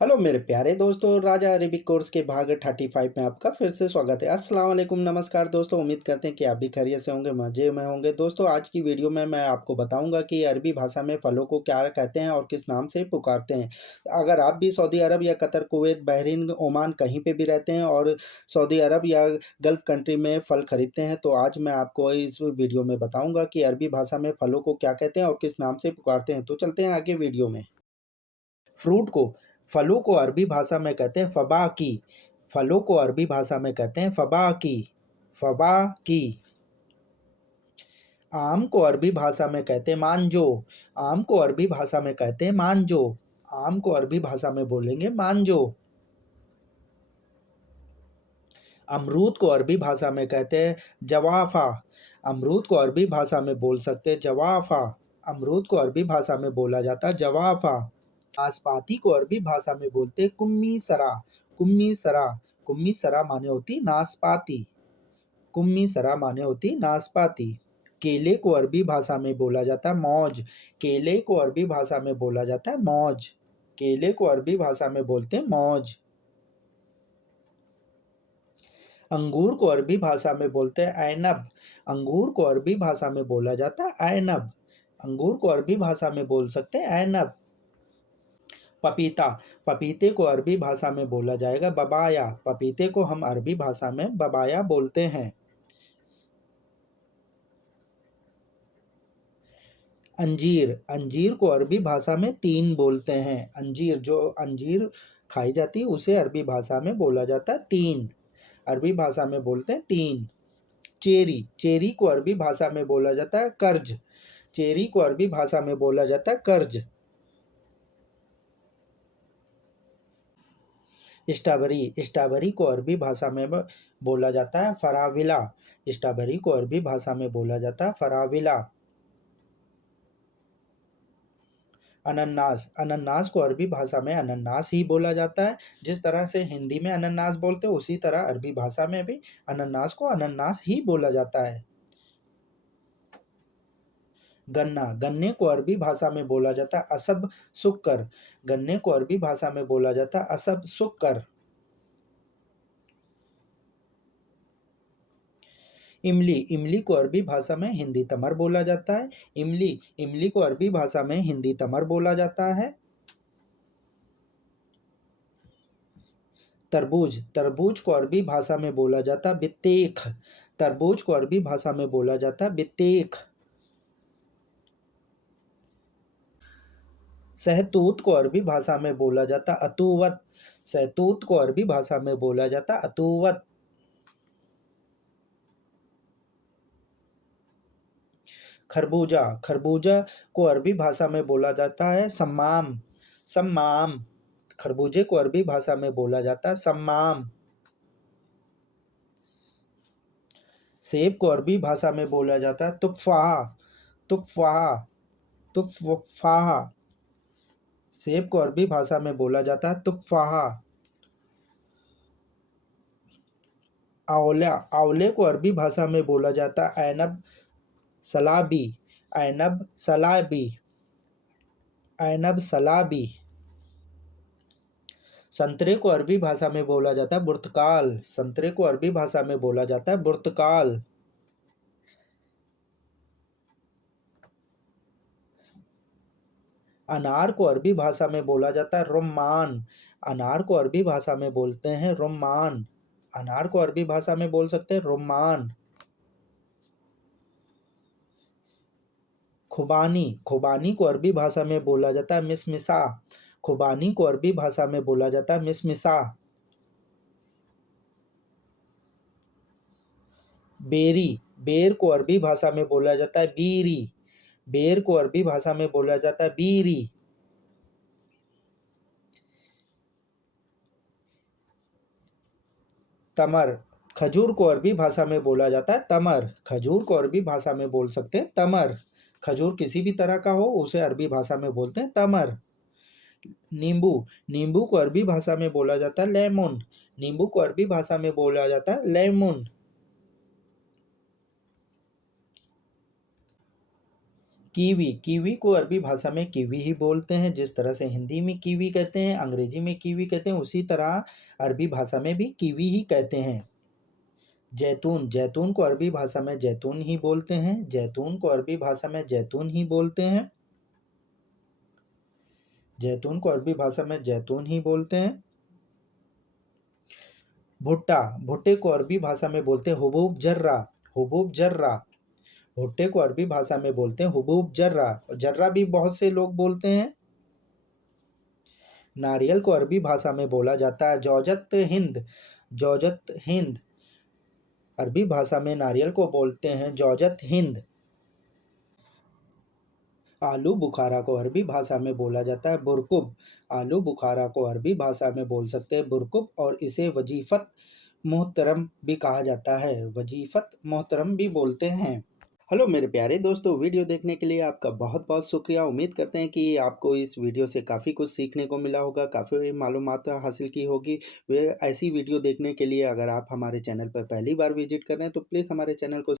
Hello मेरे प्यारे दोस्तों, राजा अरेबिक कोर्स के भाग 35 में आपका फिर से स्वागत है। अस्सलाम वालेकुम, नमस्कार दोस्तों। उम्मीद करते हैं कि आप भी खैरियत से होंगे, मज़े में होंगे। दोस्तों, आज की वीडियो में मैं आपको बताऊंगा कि अरबी भाषा में फलों को क्या कहते हैं और किस नाम से पुकारते हैं। अगर आप भी सऊदी अरब या कतर, कुवैत, बहरीन, ओमान कहीं पे भी रहते हैं और सऊदी अरब या गल्फ़ कंट्री में फल खरीदते हैं, तो आज मैं आपको इस वीडियो में बताऊँगा कि अरबी भाषा में फलों को क्या कहते हैं और किस नाम से पुकारते हैं। तो चलते हैं आगे वीडियो में। फ्रूट को फलों को अरबी भाषा में कहते हैं फ़बाकी। फलों को अरबी भाषा में कहते हैं फ़बाकी। फ़बाकी। आम को अरबी भाषा में कहते हैं मांजो। आम को अरबी भाषा में कहते हैं मांजो। आम को अरबी भाषा में बोलेंगे मांजो। अमरूद को अरबी भाषा में कहते हैं जवाफ़ा। अमरूद को अरबी भाषा में बोल सकते हैं जवाफ़ा। अमरूद को अरबी भाषा में बोला जाता है जवाफ़ा। नाशपाती को अरबी भाषा में बोलते हैं कुम्मी सरा। कुम्मी सरा। कुम्मी सरा माने होती नाशपाती। कुम्मी सरा माने होती नाशपाती। केले को अरबी भाषा में बोला जाता है मौज। केले को अरबी भाषा में बोला जाता है मौज। केले को अरबी भाषा में बोलते हैं मौज। अंगूर को अरबी भाषा में बोलते हैं ऐनब। अंगूर को अरबी भाषा में बोला जाता है ऐनब। अंगूर को अरबी भाषा में बोल सकते हैं ऐनब। पपीता। पपीते को अरबी भाषा में बोला जाएगा बबाया। पपीते को हम अरबी भाषा में बबाया बोलते हैं। अंजीर। अंजीर को अरबी भाषा में तीन बोलते हैं। अंजीर, जो अंजीर खाई जाती है, उसे अरबी भाषा में बोला जाता है तीन। अरबी भाषा में बोलते हैं तीन। चेरी। चेरी को अरबी भाषा में बोला जाता है कर्ज। चेरी को अरबी भाषा में बोला जाता है कर्ज। स्ट्रॉबेरी। स्ट्रॉबेरी को अरबी भाषा में बोला जाता है फराविला। स्ट्रॉबेरी को अरबी भाषा में बोला जाता है फराविला। अनन्नास। अनन्नास को अरबी भाषा में अनन्नास ही बोला जाता है। जिस तरह से हिंदी में अनन्नास बोलते हैं, उसी तरह अरबी भाषा में भी अनन्नास को अनन्नास ही बोला जाता है। गन्ना। गन्ने को अरबी भाषा में बोला जाता है असब सुक्कर। गन्ने को अरबी भाषा में बोला जाता है असब सुक्कर। इमली। इमली को अरबी भाषा में हिंदी तमर बोला जाता है। इमली। इमली को अरबी भाषा में हिंदी तमर बोला जाता है। तरबूज। तरबूज को अरबी भाषा में बोला जाता है बित्तेख। तरबूज को अरबी भाषा में बोला जाता है बित्तेख। सहतूत को अरबी भाषा में बोला जाता है अतुवत। सहतूत को अरबी भाषा में बोला जाता है अतुवत। खरबूजा। खरबूजा को अरबी भाषा में बोला जाता है सम्माम। सम्माम। खरबूजे को अरबी भाषा में बोला जाता है सम्माम। सेब को अरबी भाषा में बोला जाता है तुफ़ाह। तुफ़ाह। तुफ़ाह। सेब को अरबी भाषा में बोला जाता है तुफ़ाह। आंवला। आंवले को अरबी भाषा में बोला जाता है ऐनब सलाबी। ऐनब सलाबी। ऐनब सलाबी। संतरे को अरबी भाषा में बोला जाता है बुर्तकाल। संतरे को अरबी भाषा में बोला जाता है बुर्तकाल। अनार को अरबी भाषा में बोला जाता है रुम्मान। अनार को अरबी भाषा में बोलते हैं रुम्मान। अनार को अरबी भाषा में बोल सकते हैं रुम्मान। खुबानी। खुबानी को अरबी भाषा में बोला जाता है मिसमिसा। खुबानी को अरबी भाषा में बोला जाता है मिसमिसा। बेरी। बेर को अरबी भाषा में बोला जाता है बीरी। बेर को अरबी भाषा में बोला जाता है बीरी। तमर। खजूर को अरबी भाषा में बोला जाता है तमर। खजूर को अरबी भाषा में बोल सकते हैं तमर। खजूर किसी भी तरह का हो, उसे अरबी भाषा में बोलते हैं तमर। नींबू। नींबू को अरबी भाषा में बोला जाता है लेमन। नींबू को अरबी भाषा में बोला जाता है लेमन। कीवी, कीवी को अरबी भाषा में कीवी ही बोलते हैं। जिस तरह से हिंदी में कीवी कहते हैं, अंग्रेजी में कीवी कहते हैं, उसी तरह अरबी भाषा में भी कीवी ही कहते हैं। जैतून, जैतून को अरबी भाषा में जैतून ही बोलते हैं। जैतून को अरबी भाषा में जैतून ही बोलते हैं। जैतून को अरबी भाषा में जैतून ही बोलते हैं। भुट्टा, भुट्टे को अरबी भाषा में बोलते हैं हुबूब जर्रा, हुबूब जर्रा। भुट्टे को अरबी भाषा में बोलते हैं हुबूब जर्रा, जर्रा भी बहुत से लोग बोलते हैं। नारियल को अरबी भाषा में बोला जाता है जौजत हिंद, जौजत हिंद। अरबी भाषा में नारियल को बोलते हैं जौजत हिंद। आलू बुखारा को अरबी भाषा में बोला जाता है बुरकुब, आलू बुखारा को अरबी भाषा में बोल सकते हैं बुरकुब, और इसे वजीफ़त मोहतरम भी कहा जाता है, वजीफ़त मोहतरम भी बोलते हैं। हेलो मेरे प्यारे दोस्तों, वीडियो देखने के लिए आपका बहुत बहुत शुक्रिया। उम्मीद करते हैं कि आपको इस वीडियो से काफ़ी कुछ सीखने को मिला होगा, काफ़ी मालूमात हासिल की होगी। वे ऐसी वीडियो देखने के लिए अगर आप हमारे चैनल पर पहली बार विजिट कर रहे हैं तो प्लीज़ हमारे चैनल को